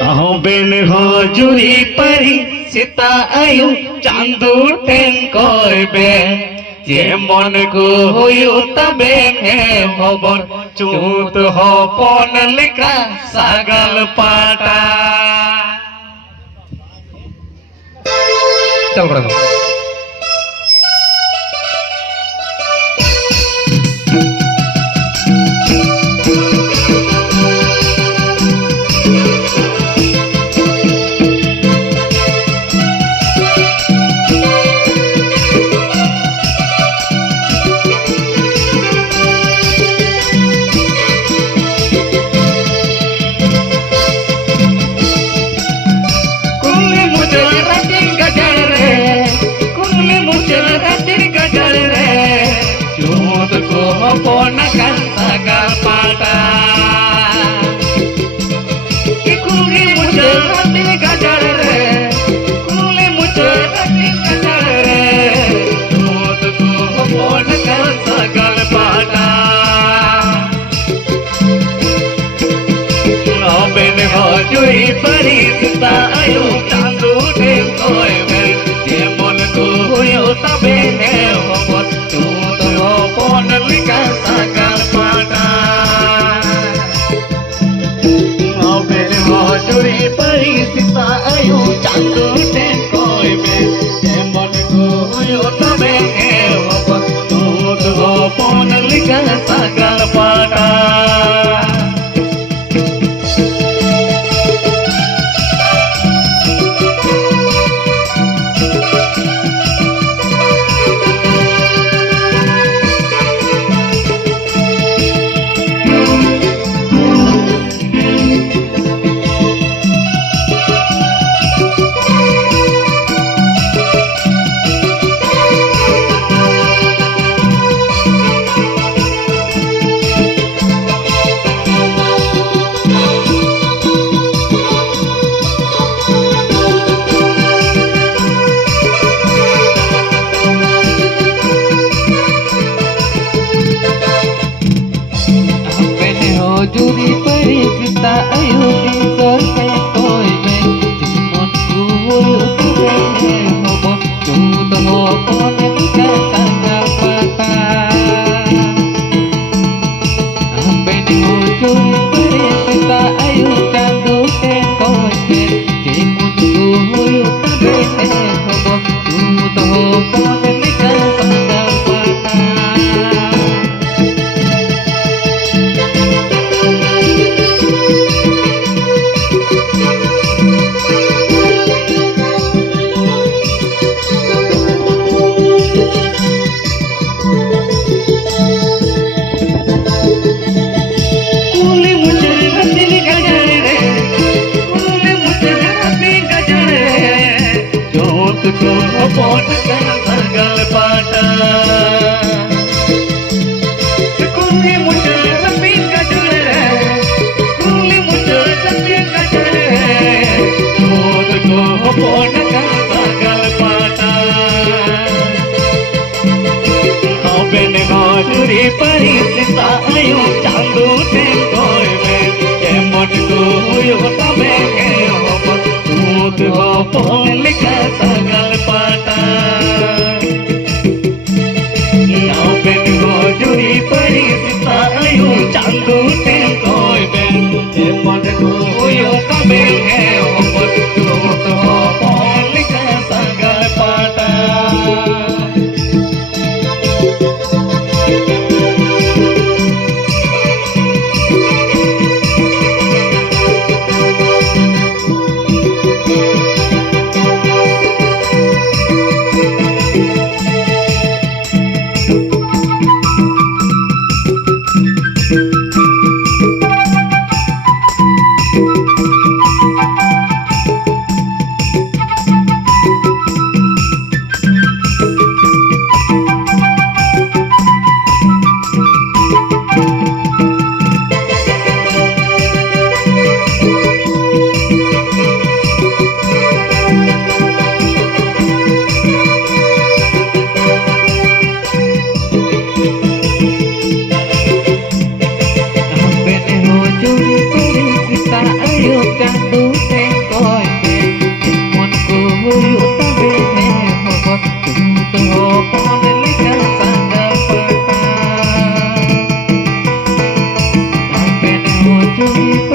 Ben हो जुरी परी सीता आयु चांदू टेंकोबे जे मन को हुयु तबे हे भवन चूत हपन लेखा सागल पाटा। चल पड़ा hopon kan sagal pada ikuli muncul hati gajar re kuli muncul hati gajar re tuku hopon kan sagal pada ben hojui pari sita ayu chandu टेंकोबे je mon ko huyu tabe he hopon hopon lika sagal pada ben hojui pari sita ayu chandu टेंकोबे je mon ko huyu tabe he hopon hopon lika sagal pada। Juri pari sita ayu pintar टेंकोबे मन को हुयु तबे हबो चूत हपन लेखा सागल पाता ben hojui pari sita ayu chandu टेंकोबे je mon ko huyu tabe he habo chut hopon lika sagal pata। hopon kan sagal pada kuli muncul tapi gajar re kuli muncul tapi gajar re tuku hopon kan sagal pada ben hojui pari sita ayu chandu टेंकोबे je mon ko huyu tabe he hopon chut hopon lika sagal pada ben hojui pari sita ayu chandu टेंकोबे je mon ko huyu tabe he hopon chut hopon lika sagal pada। Churi